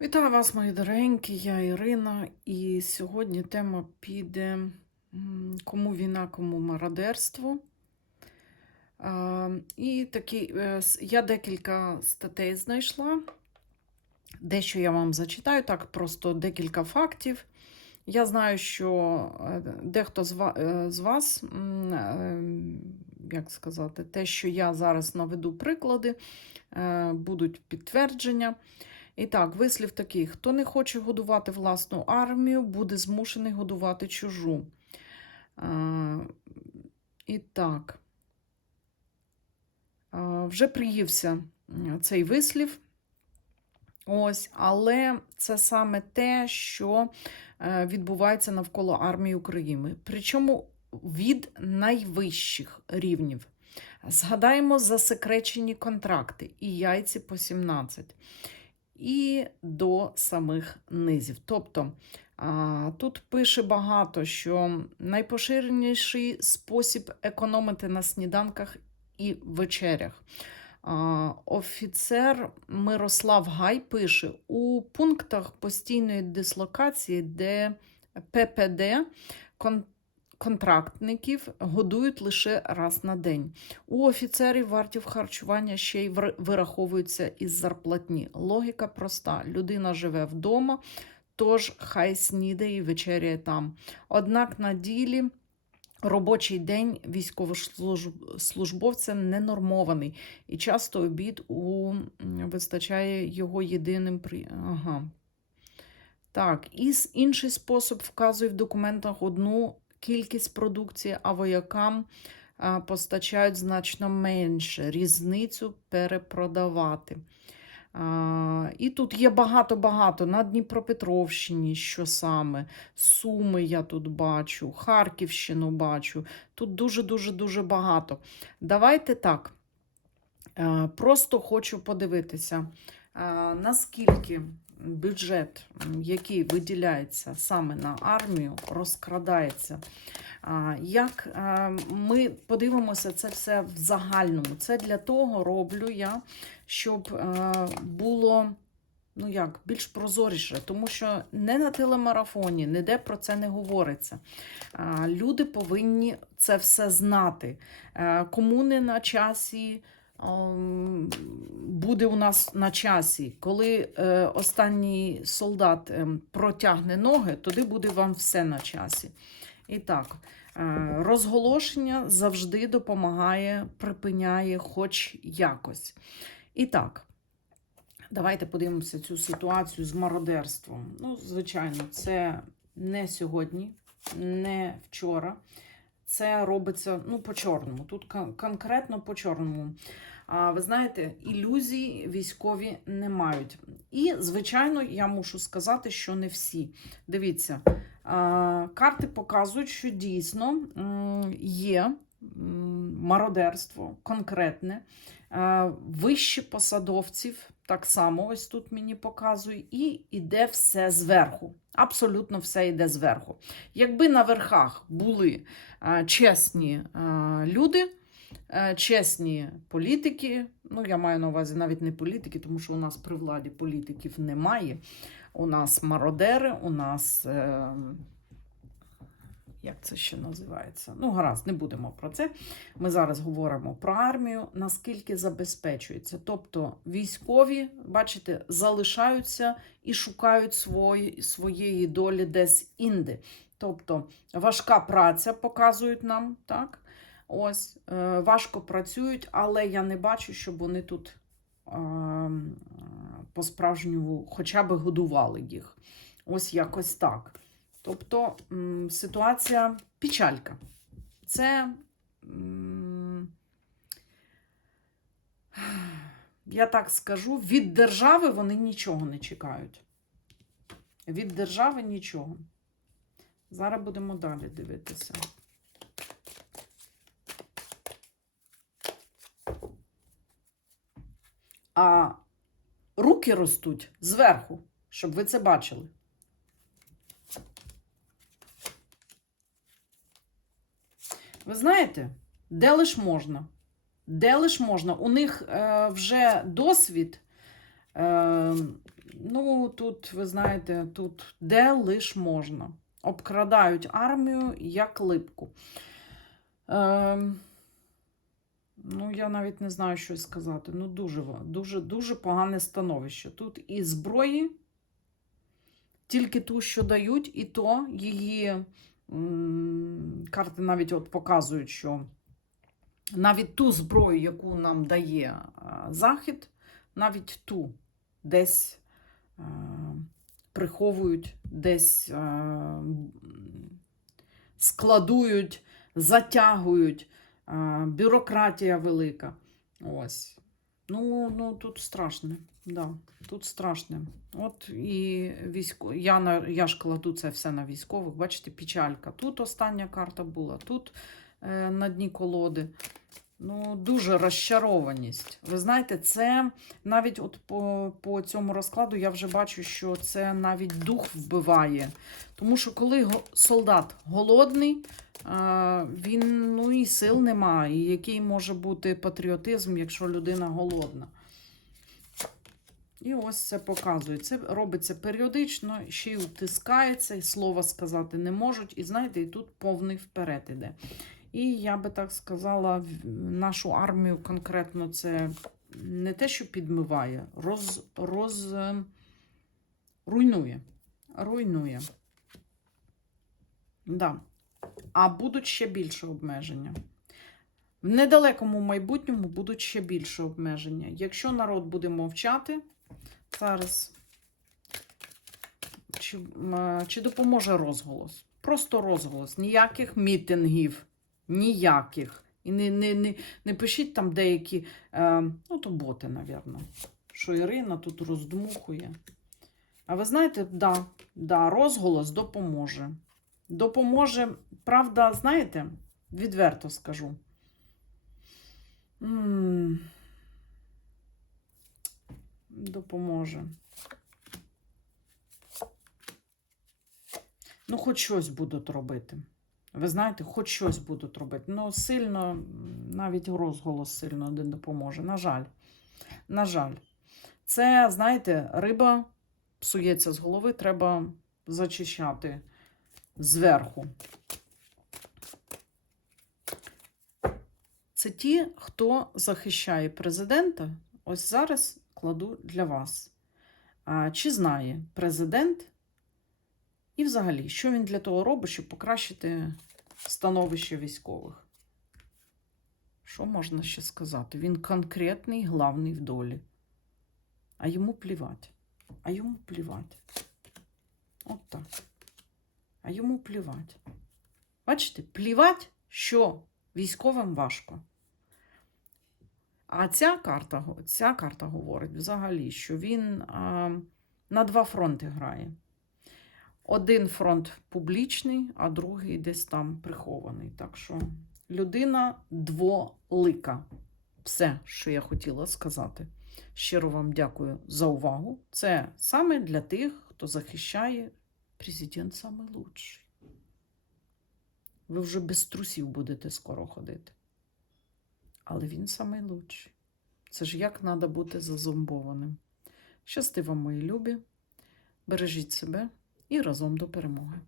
Вітаю вас, мої дорогенькі, я Ірина, і сьогодні тема піде кому війна, кому мародерство. І такі, е, я декілька статей знайшла. Дещо я вам зачитаю, так просто декілька фактів. Я знаю, що е, дехто з е, вас, як сказати, те, що я зараз наведу приклади, будуть підтвердження. І так, вислів такий: хто не хоче годувати власну армію, буде змушений годувати чужу. А, і так, а, вже приївся цей вислів. Ось, але це саме те, що е, відбувається навколо армії України. Причому від найвищих рівнів. Згадаємо засекречені контракти і яйці по 17 і до самих низів. Тобто тут пише багато, що найпоширеніший спосіб економити на сніданках і вечерях. Офіцер Мирослав Гай пише: у пунктах постійної дислокації, де ППД кон- контрактників годують лише раз на день. У офіцерів вартів харчування ще й вираховуються із зарплатні. Логіка проста: людина живе вдома, тож хай снідає і вечеряє там. Однак на ділі. Робочий день військовослужбовця ненормований, і часто обід у вистачає його єдиним при. Ага. Так, і інший спосіб вказує в документах одну кількість продукції, а воякам постачають значно менше, різницю перепродавати. І тут є багато-багато на Дніпропетровщині, що саме, Суми я тут бачу, Харківщину бачу. Тут дуже-дуже дуже багато. Давайте так. е, Просто хочу подивитися, е, наскільки бюджет, який виділяється саме на армію, розкрадається. Як ми подивимося це все в загальному. Це для того роблю я, щоб було ну як, більш прозоріше, тому що не на телемарафоні, ніде про це не говориться. Люди повинні це все знати. Кому не на часі. Ем, Буде у нас на часі, коли е, останній солдат ем, протягне ноги, тоді буде вам все на часі. І так, е, розголошення завжди допомагає, припиняє хоч якось. І так, давайте подивимося цю ситуацію з мародерством. Ну, звичайно, це не сьогодні, не вчора. Це робиться ну, по-чорному. Тут конкретно по-чорному. А, ви знаєте, ілюзій військові не мають. І, звичайно, я мушу сказати, що не всі. Дивіться, карти показують, що дійсно є мародерство конкретне. Вищі посадовців так само ось тут мені показує, і іде все зверху. Абсолютно все йде зверху. Якби на верхах були чесні люди, е, чесні політики, ну я маю на увазі навіть не політики, тому що у нас при владі політиків немає. У нас мародери, у нас. Як це ще називається? Ну, гаразд, не будемо про це. Ми зараз говоримо про армію, наскільки забезпечується. Тобто військові, бачите, залишаються і шукають свої, своєї долі десь інде. Тобто важка праця показують нам, так? Ось, е, важко працюють, але я не бачу, щоб вони тут по-справжньому хоча б годували їх. Ось якось так. Тобто ситуація печалька. Це, я так скажу, від держави вони нічого не чекають. Від держави нічого. Зараз будемо далі дивитися. А руки ростуть зверху, щоб ви це бачили. Ви знаєте, де лиш можна? Де лиш можна? У них е, вже досвід е, Ну, тут, ви знаєте, тут де лиш можна. Обкрадають армію як липку. Ем, ну, я навіть не знаю, що сказати. Ну, дуже, дуже, дуже погане становище. Тут і зброї, тільки ту, що дають, і то її карти навіть от показують, що навіть ту зброю, яку нам дає Захід, навіть ту десь приховують, десь складують, затягують. Бюрократія велика. Ось. Ну, ну тут страшне. Да, тут страшне. От і військо... я, на... я ж кладу це все на військових. Бачите, печалька. Тут остання карта була, тут е, на дні колоди. Ну, дуже розчарованість. Ви знаєте, це навіть от по, по цьому розкладу я вже бачу, що це навіть дух вбиває. Тому що коли солдат голодний, він ну, і сил немає. І який може бути патріотизм, якщо людина голодна? І ось це показує. Це робиться періодично, ще й утискається, і слова сказати не можуть. І знаєте, і тут повний вперед іде. І я би так сказала, нашу армію конкретно це не те, що підмиває, роз, роз, е, руйнує. Руйнує. Да. А будуть ще більше обмеження. В недалекому майбутньому будуть ще більше обмеження. Якщо народ буде мовчати, зараз чи, е, чи допоможе розголос? Просто розголос. Ніяких мітингів. Ніяких. І не, не, не, не пишіть там деякі, е, ну, то боти, напевно, що Ірина тут роздмухує. А ви знаєте, да, да, розголос допоможе. Допоможе, правда, знаєте, відверто скажу. М, Допоможе. Ну, хоч щось будуть робити. Ви знаєте, хоч щось будуть робити. Ну, сильно, навіть розголос сильно не допоможе. На жаль. На жаль. Це, знаєте, риба псується з голови, треба зачищати зверху. Це ті, хто захищає президента. Ось зараз кладу для вас. Чи знає президент і взагалі, що він для того робить, щоб покращити становище військових? Що можна ще сказати? Він конкретний, главний в долі. А йому плівать. А йому плівать. От так. А йому плівать. Бачите, плівать, що військовим важко. А ця карта, ця карта говорить взагалі, що він а, на два фронти грає. Один фронт публічний, а другий десь там прихований. Так що людина дволика. Все, що я хотіла сказати. Щиро вам дякую за увагу. Це саме для тих, хто захищає президент саме лучший. Ви вже без трусів будете скоро ходити. Але він самий лучший. Це ж як треба бути зазомбованим. Щасти вам, мої любі. Бережіть себе і разом до перемоги.